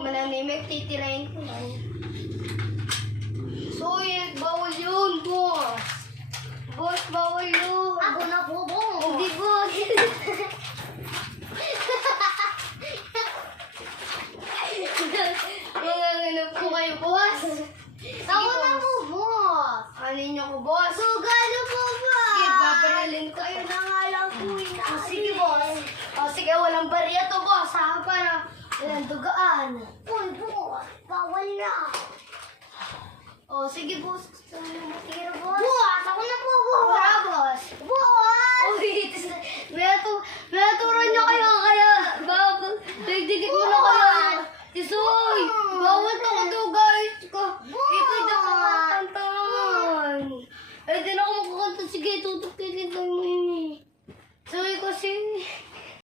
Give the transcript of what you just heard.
mananimik, titirahin ko lang. So, bawal yun, boss. Boss, bawal yun. Ako na po, boss. Hindi, boss. Mga po kayo, boss. Ako na po, boss. Ano niyo ko, boss? So, gano'n po ba? Sige, babaralin ko. Ayun na nga lang po yun. Sige, boss. Sige, walang bariya to, boss. Ha, para walang dugaan. Uy, boss. Bawal na. Sige, boss. Gusto mo matira, boss? Boss, ako na po, boss. Wala, boss. Boss! Uy, meron to.